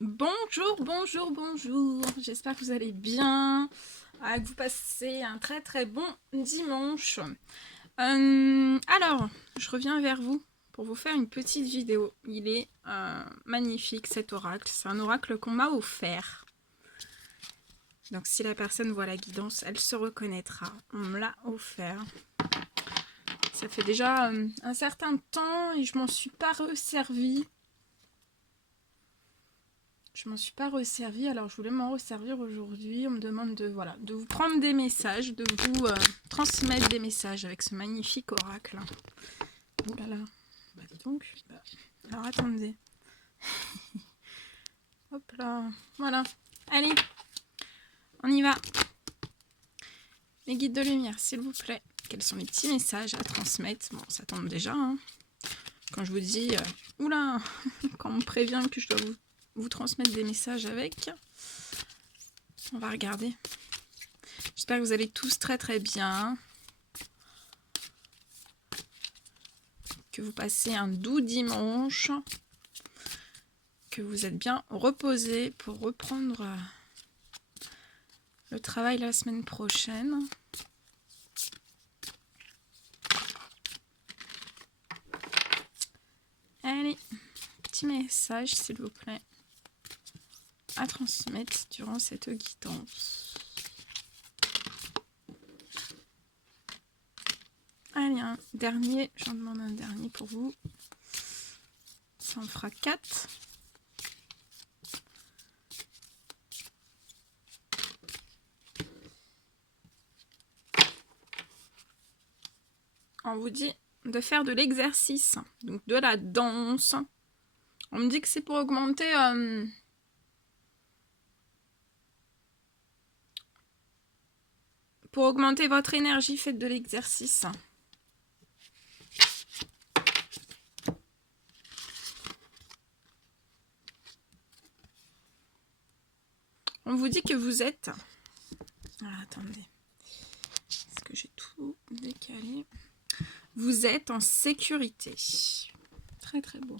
Bonjour, bonjour, bonjour. J'espère que vous allez bien, que vous passez un très très bon dimanche. Alors, je reviens vers vous pour vous faire une petite vidéo. Il est magnifique cet oracle. C'est un oracle qu'on m'a offert. Donc si la personne voit la guidance, elle se reconnaîtra. On me l'a offert. Ça fait déjà un certain temps et je m'en suis pas resservie. Je m'en suis pas resservie, alors je voulais m'en resservir aujourd'hui. On me demande de vous prendre des messages, de vous transmettre des messages avec ce magnifique oracle. Ouh là là, bah dis donc. Alors attendez. Hop là, voilà. Allez, on y va. Les guides de lumière, s'il vous plaît. Quels sont les petits messages à transmettre? Bon, ça tombe déjà. Hein. Quand je vous dis, oula, quand on me prévient que je dois vous transmettre des messages avec, on va regarder. J'espère que vous allez tous très très bien. Que vous passez un doux dimanche. Que vous êtes bien reposés pour reprendre le travail la semaine prochaine. Allez, petit message s'il vous plaît à transmettre durant cette guidance. Allez, un dernier, j'en demande un dernier pour vous. Ça en fera 4. On vous dit de faire de l'exercice, donc de la danse. On me dit que c'est pour augmenter votre énergie, faites de l'exercice. On vous dit que vous êtes... Ah, attendez. Est-ce que j'ai tout décalé? Vous êtes en sécurité. Très très beau.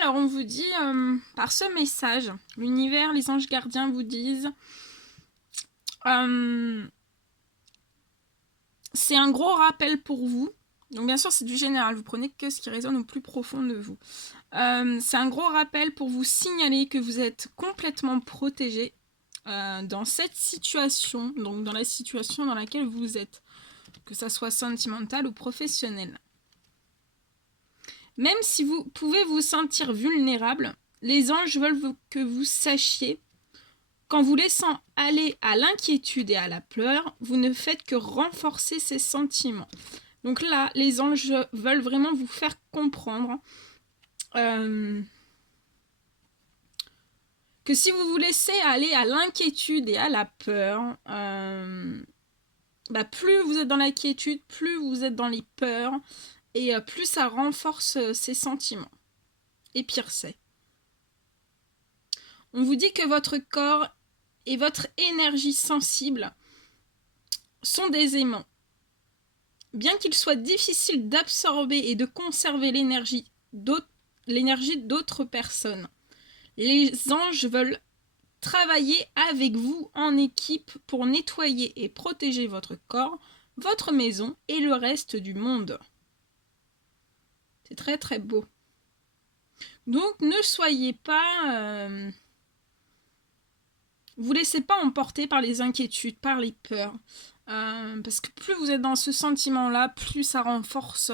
Alors, on vous dit, par ce message, l'univers, les anges gardiens vous disent, c'est un gros rappel pour vous. Donc, bien sûr, c'est du général. Vous prenez que ce qui résonne au plus profond de vous. C'est un gros rappel pour vous signaler que vous êtes complètement protégé dans cette situation, donc dans la situation dans laquelle vous êtes, que ça soit sentimental ou professionnel. Même si vous pouvez vous sentir vulnérable, les anges veulent que vous sachiez qu'en vous laissant aller à l'inquiétude et à la peur, vous ne faites que renforcer ces sentiments. Donc là, les anges veulent vraiment vous faire comprendre que si vous vous laissez aller à l'inquiétude et à la peur, plus vous êtes dans l'inquiétude, plus vous êtes dans les peurs, et plus ça renforce ces sentiments. Et pire c'est. On vous dit que votre corps et votre énergie sensible sont des aimants. Bien qu'il soit difficile d'absorber et de conserver l'énergie d'autres personnes, les anges veulent travailler avec vous en équipe pour nettoyer et protéger votre corps, votre maison et le reste du monde. C'est très très beau. Donc ne soyez pas... vous laissez pas emporter par les inquiétudes, par les peurs. Parce que plus vous êtes dans ce sentiment-là, plus ça renforce...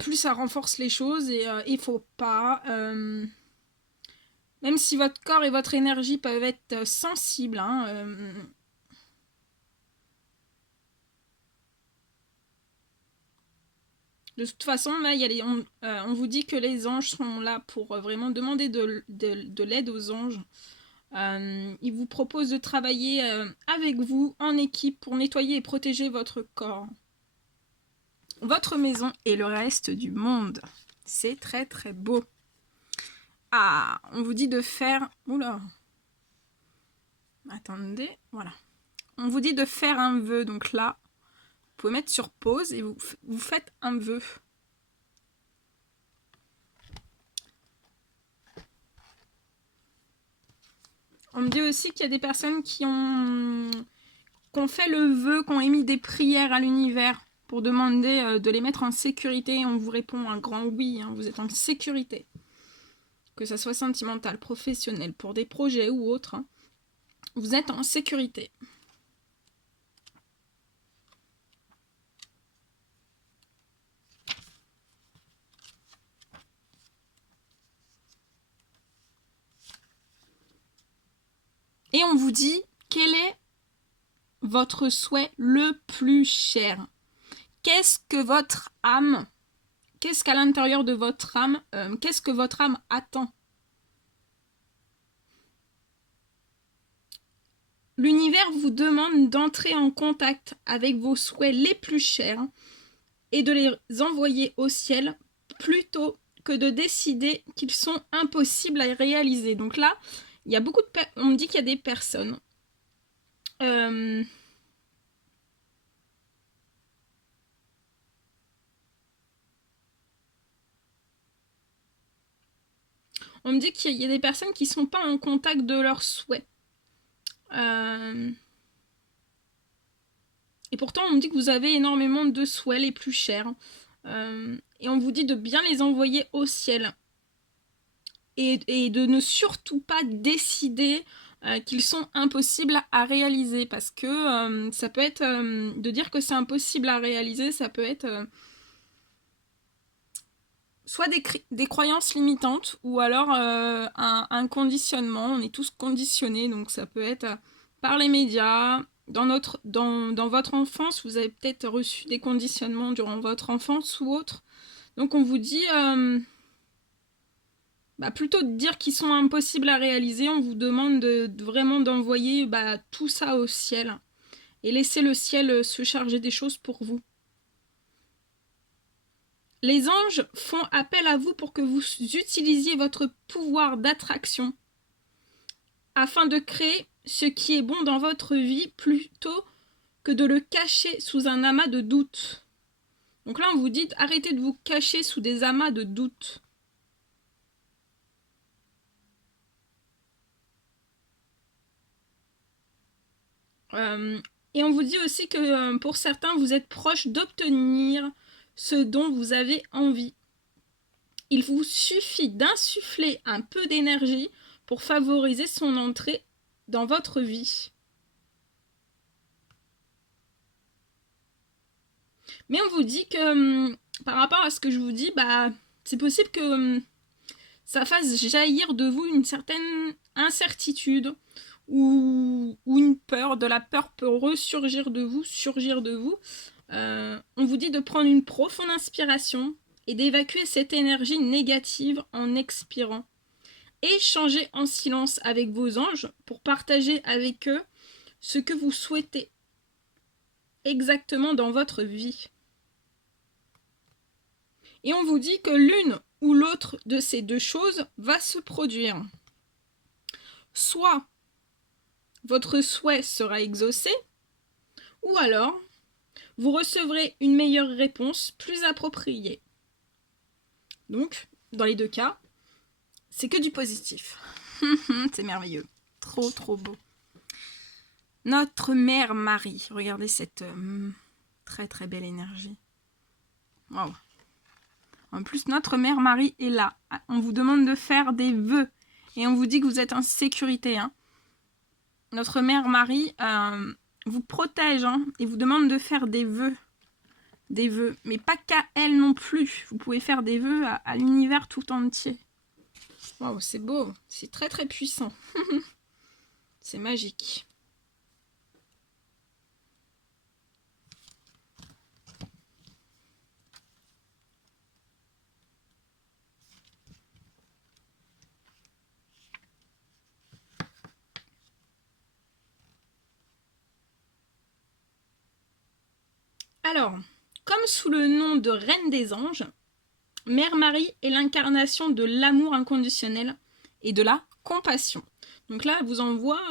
plus ça renforce les choses et il faut pas... même si votre corps et votre énergie peuvent être sensibles, de toute façon, là, on vous dit que les anges sont là pour vraiment demander de l'aide aux anges Il vous propose de travailler avec vous en équipe pour nettoyer et protéger votre corps, votre maison et le reste du monde. C'est très très beau. Ah, on vous dit de faire... Oula. Attendez, voilà. On vous dit de faire un vœu. Donc là, vous pouvez mettre sur pause et vous faites un vœu. On me dit aussi qu'il y a des personnes qui ont fait le vœu, qui ont émis des prières à l'univers pour demander de les mettre en sécurité. On vous répond un grand oui, hein, vous êtes en sécurité. Que ça soit sentimental, professionnel, pour des projets ou autres, hein, vous êtes en sécurité. Et on vous dit quel est votre souhait le plus cher. Qu'est-ce que votre âme, qu'est-ce qu'à l'intérieur de votre âme, qu'est-ce que votre âme attend? L'univers vous demande d'entrer en contact avec vos souhaits les plus chers et de les envoyer au ciel plutôt que de décider qu'ils sont impossibles à réaliser. Donc là, il y a beaucoup de on me dit qu'il y a des personnes on me dit qu'il y a des personnes qui ne sont pas en contact de leurs souhaits. Et pourtant, on me dit que vous avez énormément de souhaits les plus chers. Et on vous dit de bien les envoyer au ciel. Et de ne surtout pas décider qu'ils sont impossibles à réaliser. Parce que ça peut être... de dire que c'est impossible à réaliser, ça peut être... soit des croyances limitantes ou alors un conditionnement. On est tous conditionnés, donc ça peut être par les médias. Dans votre enfance, vous avez peut-être reçu des conditionnements durant votre enfance ou autre. Donc on vous dit, plutôt de dire qu'ils sont impossibles à réaliser, on vous demande vraiment d'envoyer tout ça au ciel. Et laisser le ciel se charger des choses pour vous. Les anges font appel à vous pour que vous utilisiez votre pouvoir d'attraction afin de créer ce qui est bon dans votre vie plutôt que de le cacher sous un amas de doutes. Donc là, on vous dit arrêtez de vous cacher sous des amas de doutes. Et on vous dit aussi que pour certains, vous êtes proche d'obtenir ce dont vous avez envie. Il vous suffit d'insuffler un peu d'énergie pour favoriser son entrée dans votre vie. Mais on vous dit que par rapport à ce que je vous dis, c'est possible que ça fasse jaillir de vous une certaine incertitude ou une peur. De la peur peut ressurgir de vous, surgir de vous. On vous dit de prendre une profonde inspiration et d'évacuer cette énergie négative en expirant. Échangez en silence avec vos anges pour partager avec eux ce que vous souhaitez exactement dans votre vie. Et on vous dit que l'une ou l'autre de ces deux choses va se produire. Soit votre souhait sera exaucé, ou alors vous recevrez une meilleure réponse plus appropriée. Donc, dans les deux cas, c'est que du positif. C'est merveilleux. Trop, trop beau. Notre mère Marie. Regardez cette très, très belle énergie. Waouh. En plus, notre mère Marie est là. On vous demande de faire des vœux. Et on vous dit que vous êtes en sécurité. Hein. Notre mère Marie vous protège et vous demande de faire des vœux. Des vœux. Mais pas qu'à elle non plus. Vous pouvez faire des vœux à l'univers tout entier. Waouh, c'est beau. C'est très très puissant. C'est magique. Alors, comme sous le nom de Reine des Anges, Mère Marie est l'incarnation de l'amour inconditionnel et de la compassion. Donc là, elle vous envoie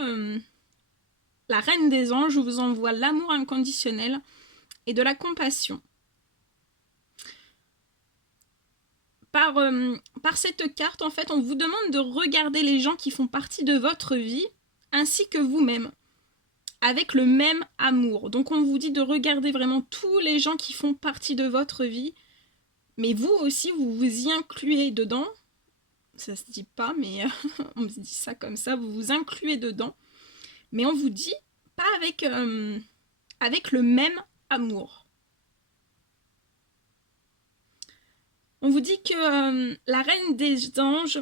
la Reine des Anges, vous envoie l'amour inconditionnel et de la compassion. Par cette carte, en fait, on vous demande de regarder les gens qui font partie de votre vie, ainsi que vous-même, avec le même amour. Donc on vous dit de regarder vraiment tous les gens qui font partie de votre vie, mais vous aussi, vous vous y incluez dedans. Ça se dit pas, mais on se dit ça comme ça, vous vous incluez dedans. Mais on vous dit pas avec le même amour. On vous dit que la Reine des Anges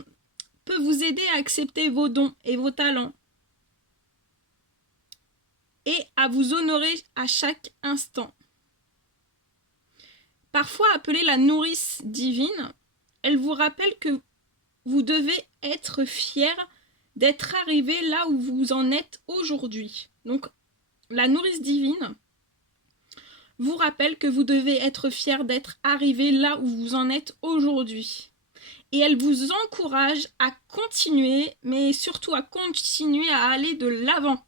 peut vous aider à accepter vos dons et vos talents et à vous honorer à chaque instant. Parfois appelée la nourrice divine, elle vous rappelle que vous devez être fier d'être arrivé là où vous en êtes aujourd'hui. Donc, la nourrice divine vous rappelle que vous devez être fier d'être arrivé là où vous en êtes aujourd'hui. Et elle vous encourage à continuer, mais surtout à continuer à aller de l'avant.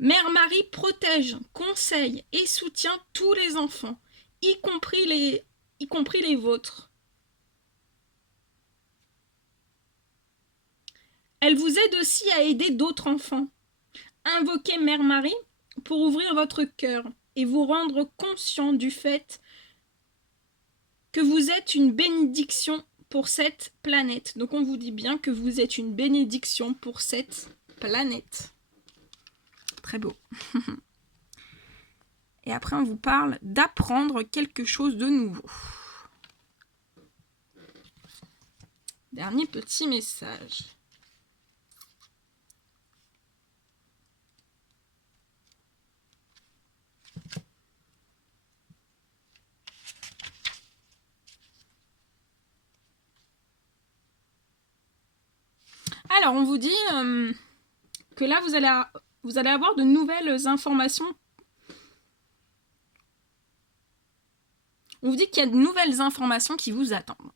Mère Marie protège, conseille et soutient tous les enfants, y compris les vôtres. Elle vous aide aussi à aider d'autres enfants. Invoquez Mère Marie pour ouvrir votre cœur et vous rendre conscient du fait que vous êtes une bénédiction pour cette planète. Donc on vous dit bien que vous êtes une bénédiction pour cette planète. Très beau. Et après on vous parle d'apprendre quelque chose de nouveau. Dernier petit message. Alors, on vous dit que là, vous allez avoir de nouvelles informations. On vous dit qu'il y a de nouvelles informations qui vous attendent.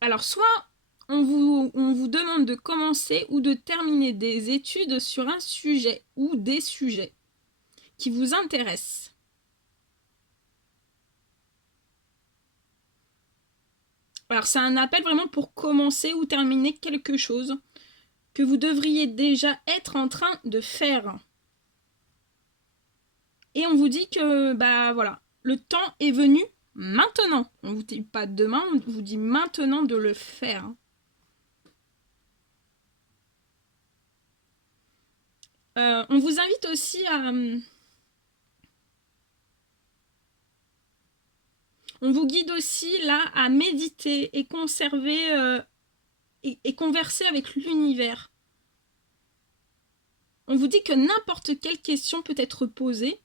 Alors, soit on vous demande de commencer ou de terminer des études sur un sujet ou des sujets qui vous intéressent. Alors, c'est un appel vraiment pour commencer ou terminer quelque chose que vous devriez déjà être en train de faire. Et on vous dit que, bah voilà, le temps est venu maintenant. On ne vous dit pas demain, on vous dit maintenant de le faire. On vous invite aussi à... On vous guide aussi là à méditer et conserver et converser avec l'univers. On vous dit que n'importe quelle question peut être posée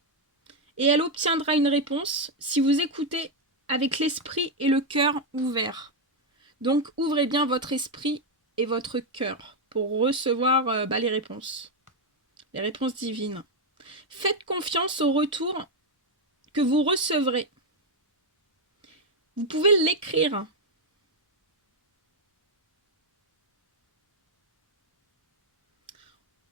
et elle obtiendra une réponse si vous écoutez avec l'esprit et le cœur ouverts. Donc ouvrez bien votre esprit et votre cœur pour recevoir les réponses divines. Faites confiance au retour que vous recevrez. Vous pouvez l'écrire.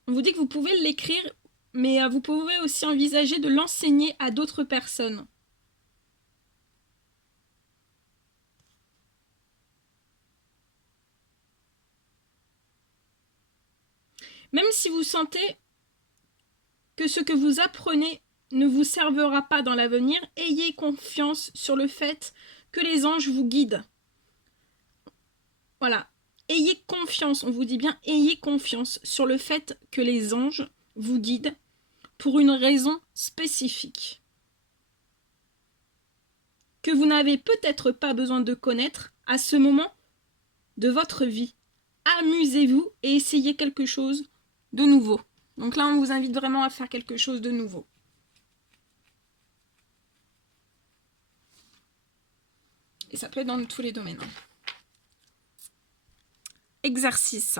On vous dit que vous pouvez l'écrire, mais vous pouvez aussi envisager de l'enseigner à d'autres personnes. Même si vous sentez que ce que vous apprenez ne vous servira pas dans l'avenir, ayez confiance sur le fait que les anges vous guident. Voilà. Ayez confiance, on vous dit bien, ayez confiance sur le fait que les anges vous guident pour une raison spécifique que vous n'avez peut-être pas besoin de connaître à ce moment de votre vie. Amusez-vous et essayez quelque chose de nouveau. Donc là, on vous invite vraiment à faire quelque chose de nouveau. Et ça peut être dans tous les domaines. Exercice.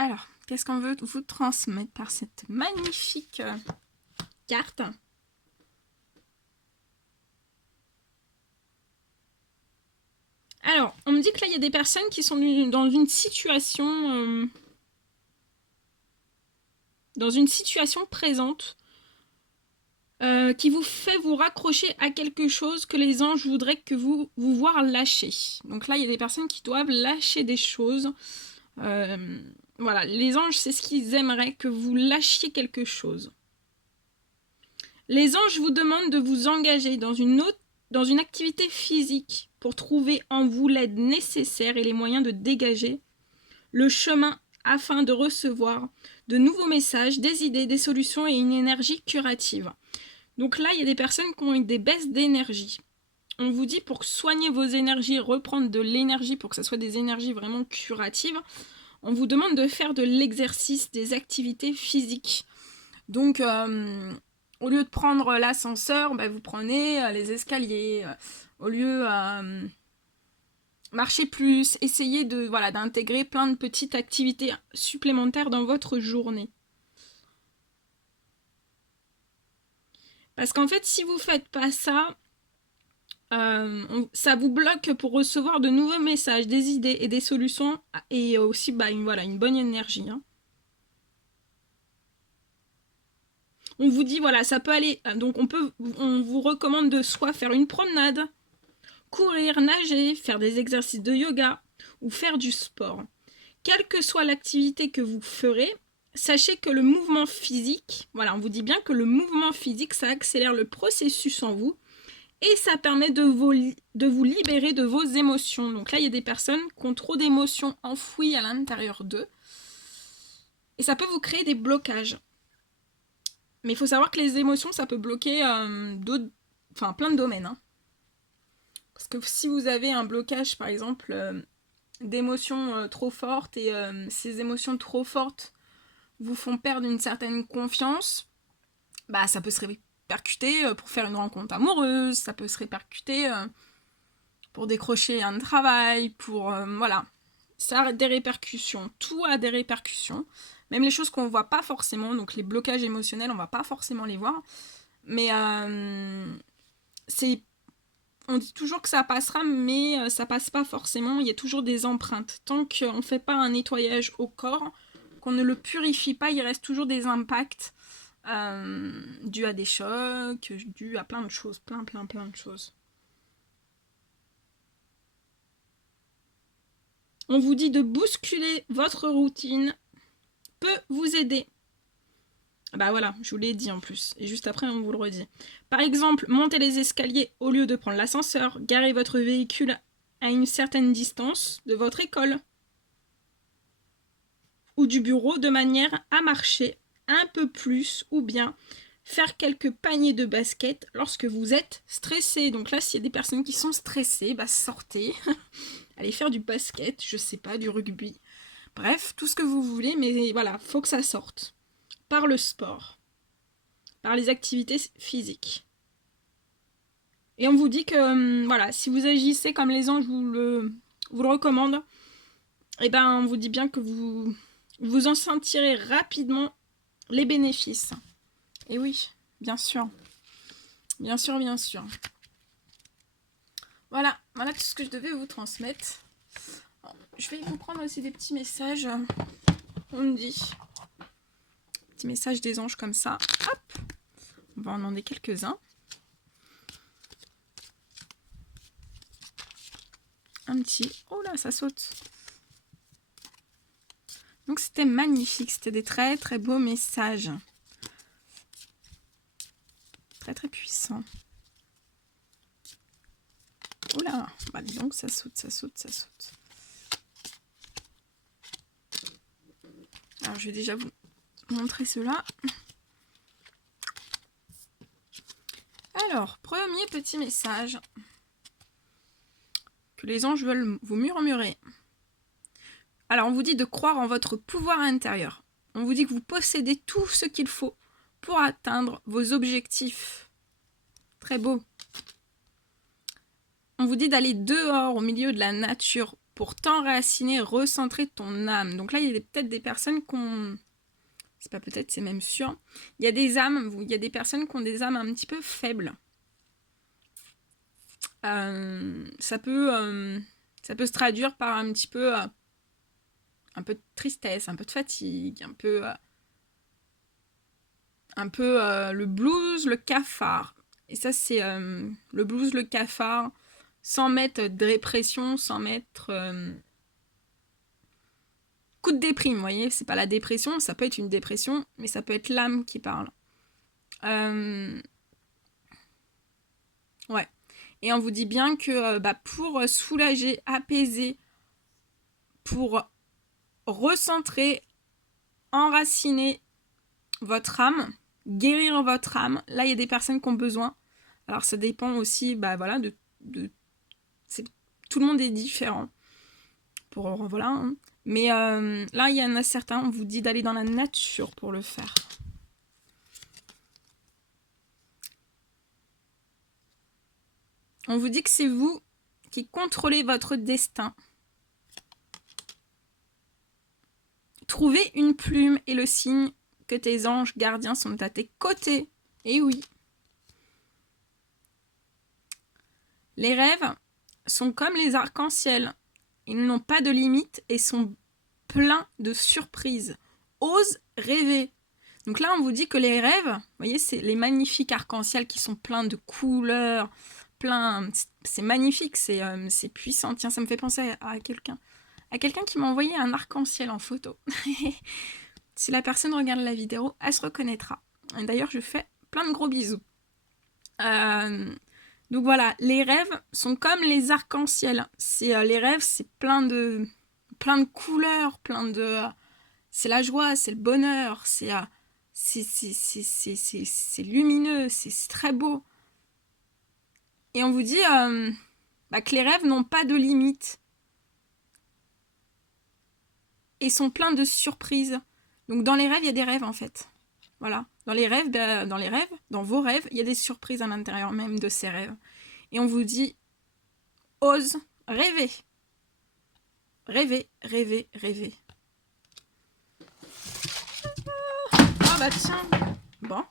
Alors, qu'est-ce qu'on veut vous transmettre par cette magnifique carte? Alors, on me dit que là, il y a des personnes qui sont dans une situation présente qui vous fait vous raccrocher à quelque chose que les anges voudraient que vous voir lâcher. Donc là, il y a des personnes qui doivent lâcher des choses. Voilà, les anges, c'est ce qu'ils aimeraient, que vous lâchiez quelque chose. Les anges vous demandent de vous engager dans une activité physique pour trouver en vous l'aide nécessaire et les moyens de dégager le chemin afin de recevoir de nouveaux messages, des idées, des solutions et une énergie curative. Donc là, il y a des personnes qui ont eu des baisses d'énergie. On vous dit pour soigner vos énergies, reprendre de l'énergie pour que ce soit des énergies vraiment curatives, on vous demande de faire de l'exercice, des activités physiques. Donc, au lieu de prendre l'ascenseur, vous prenez les escaliers. Au lieu marcher plus, essayez d'intégrer plein de petites activités supplémentaires dans votre journée. Parce qu'en fait, si vous ne faites pas ça, ça vous bloque pour recevoir de nouveaux messages, des idées et des solutions, et aussi une bonne énergie. Hein. On vous dit, ça peut aller, donc on vous recommande de soit faire une promenade, courir, nager, faire des exercices de yoga ou faire du sport. Quelle que soit l'activité que vous ferez, sachez que le mouvement physique, on vous dit bien que le mouvement physique, ça accélère le processus en vous et ça permet de vous libérer de vos émotions. Donc là, il y a des personnes qui ont trop d'émotions enfouies à l'intérieur d'eux et ça peut vous créer des blocages. Mais il faut savoir que les émotions, ça peut bloquer plein de domaines. Hein. Parce que si vous avez un blocage, par exemple, d'émotions trop fortes et ces émotions trop fortes vous font perdre une certaine confiance, ça peut se répercuter pour faire une rencontre amoureuse, ça peut se répercuter pour décrocher un travail, pour... Ça a des répercussions, tout a des répercussions, même les choses qu'on ne voit pas forcément, donc les blocages émotionnels, on ne va pas forcément les voir, mais on dit toujours que ça passera, mais ça passe pas forcément, il y a toujours des empreintes. Tant qu'on ne fait pas un nettoyage au corps, qu'on ne le purifie pas, il reste toujours des impacts dus à des chocs, dus à plein de choses, plein de choses. On vous dit de bousculer votre routine peut vous aider. Je vous l'ai dit en plus, et juste après on vous le redit. Par exemple, montez les escaliers au lieu de prendre l'ascenseur, garez votre véhicule à une certaine distance de votre école ou du bureau de manière à marcher un peu plus ou bien faire quelques paniers de basket lorsque vous êtes stressé. Donc là, s'il y a des personnes qui sont stressées, sortez, allez faire du basket, je sais pas, du rugby. Bref, tout ce que vous voulez, mais faut que ça sorte. Par le sport, par les activités physiques. Et on vous dit que, si vous agissez comme les anges vous le recommandent, on vous dit bien que vous en sentirez rapidement les bénéfices. Et oui, bien sûr. Bien sûr. Voilà tout ce que je devais vous transmettre. Je vais vous prendre aussi des petits messages. On me dit... Petit message des anges comme ça. Hop, on va en demander quelques-uns. Un petit... Oh là, ça saute. Donc c'était magnifique. C'était des très très beaux messages. Très très puissants. Oh là, donc ça saute. Alors je vais déjà vous montrer cela. Alors, premier petit message que les anges veulent vous murmurer. Alors, on vous dit de croire en votre pouvoir intérieur. On vous dit que vous possédez tout ce qu'il faut pour atteindre vos objectifs. Très beau. On vous dit d'aller dehors au milieu de la nature pour t'enraciner, recentrer ton âme. Donc là, il y a peut-être des personnes qui ont... C'est pas peut-être, c'est même sûr. Il y a des âmes, il y a des personnes qui ont des âmes un petit peu faibles. Ça peut se traduire par un petit peu... un peu de tristesse, un peu de fatigue, un peu le blues, le cafard. Et ça, c'est le blues, le cafard, sans mettre de dépression, sans mettre coup de déprime, vous voyez. C'est pas la dépression, ça peut être une dépression, mais ça peut être l'âme qui parle. Ouais. Et on vous dit bien que pour soulager, apaiser, pour recentrer, enraciner votre âme, guérir votre âme, là il y a des personnes qui ont besoin. Alors ça dépend aussi, voilà, de tout le monde est différent. Voilà. Hein. Mais là il y en a certains, on vous dit d'aller dans la nature pour le faire. On vous dit que c'est vous qui contrôlez votre destin. Trouvez une plume et le signe que tes anges gardiens sont à tes côtés. Et oui. Les rêves sont comme les arcs-en-ciel. Ils n'ont pas de limite et sont pleins de surprises. Ose rêver. Donc là, on vous dit que les rêves, vous voyez, c'est les magnifiques arcs-en-ciel qui sont pleins de couleurs, c'est magnifique, c'est puissant. Tiens, ça me fait penser à quelqu'un qui m'a envoyé un arc-en-ciel en photo. Si la personne regarde la vidéo, elle se reconnaîtra. Et d'ailleurs, je fais plein de gros bisous. Donc voilà, les rêves sont comme les arcs-en-ciel. Les rêves, c'est plein de couleurs, c'est la joie, c'est le bonheur, c'est lumineux, c'est très beau. Et on vous dit que les rêves n'ont pas de limite. Et sont pleins de surprises. Donc dans les rêves, il y a des rêves en fait. Voilà. Dans vos rêves, il y a des surprises à l'intérieur même de ces rêves. Et on vous dit, ose rêver. Rêver, rêver, rêver. Ah bah tiens. Bon.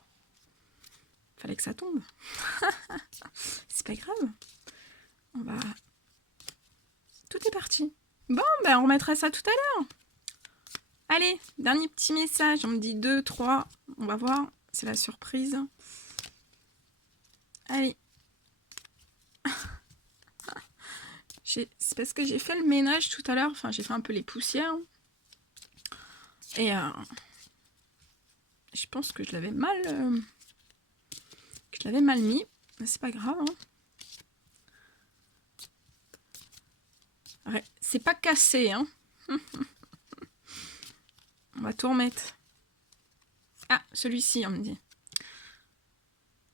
Fallait que ça tombe. C'est pas grave. Tout est parti. Bon, on remettra ça tout à l'heure. Allez, dernier petit message. On me dit 2, 3. On va voir. C'est la surprise. Allez. C'est parce que j'ai fait le ménage tout à l'heure. Enfin, j'ai fait un peu les poussières. Et je pense que je l'avais mal... mis. Mais c'est pas grave. Hein. Ouais, c'est pas cassé. Hein. On va tout remettre. Ah, celui-ci, on me dit.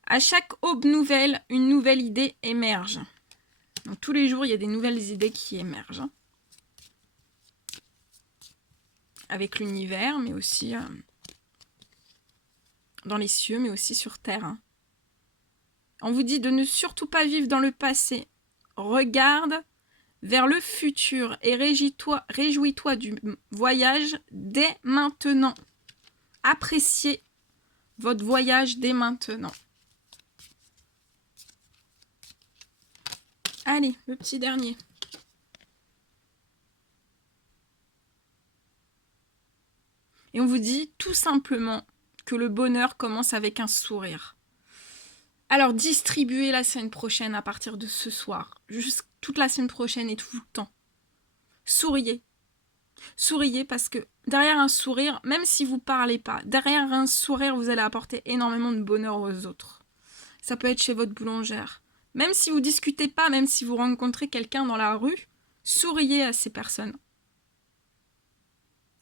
À chaque aube nouvelle, une nouvelle idée émerge. Donc tous les jours, il y a des nouvelles idées qui émergent. Hein. Avec l'univers, mais aussi dans les cieux, mais aussi sur Terre. Hein. On vous dit de ne surtout pas vivre dans le passé. Regarde vers le futur et réjouis-toi du voyage dès maintenant. Appréciez votre voyage dès maintenant. Allez, le petit dernier. Et on vous dit tout simplement que le bonheur commence avec un sourire. Alors, distribuez la semaine prochaine à partir de ce soir. Juste toute la semaine prochaine et tout le temps. Souriez. Souriez parce que derrière un sourire, même si vous ne parlez pas, derrière un sourire, vous allez apporter énormément de bonheur aux autres. Ça peut être chez votre boulangère. Même si vous ne discutez pas, même si vous rencontrez quelqu'un dans la rue, souriez à ces personnes.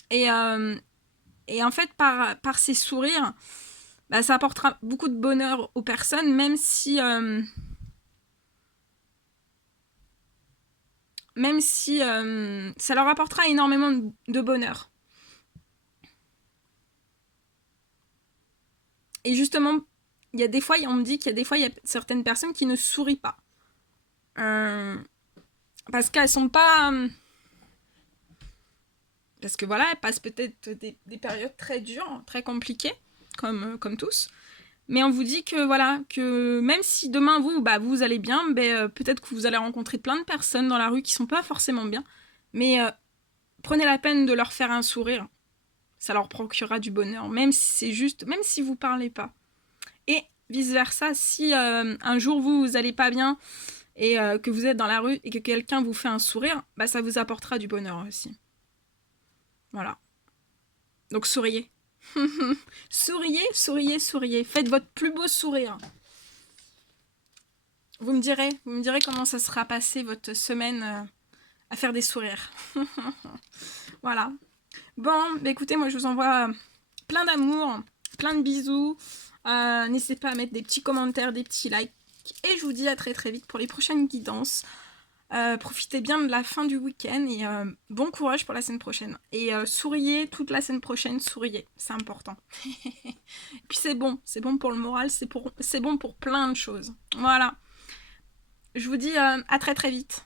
Et en fait, par ces sourires, ça apportera beaucoup de bonheur aux personnes, même si ça leur apportera énormément de bonheur. Et justement, il y a des fois, on me dit qu'il y a des fois, il y a certaines personnes qui ne sourient pas. Parce qu'elles sont pas... Parce que voilà, elles passent peut-être des périodes très dures, très compliquées, comme tous. Mais on vous dit que voilà, que même si demain vous allez bien, peut-être que vous allez rencontrer plein de personnes dans la rue qui sont pas forcément bien. Mais prenez la peine de leur faire un sourire. Ça leur procurera du bonheur, même si c'est juste, même si vous parlez pas. Et vice-versa, si un jour vous allez pas bien et que vous êtes dans la rue et que quelqu'un vous fait un sourire, ça vous apportera du bonheur aussi. Voilà. Donc souriez. Souriez, souriez, souriez. Faites votre plus beau sourire. Vous me direz comment ça sera passé votre semaine à faire des sourires. Voilà. Bon, écoutez, moi je vous envoie plein d'amour, plein de bisous. N'hésitez pas à mettre des petits commentaires, des petits likes. Et je vous dis à très très vite pour les prochaines guidances. Profitez bien de la fin du week-end et bon courage pour la semaine prochaine. Et souriez toute la semaine prochaine, souriez, c'est important. Et puis c'est bon pour le moral, c'est bon pour plein de choses. Voilà. Je vous dis à très très vite.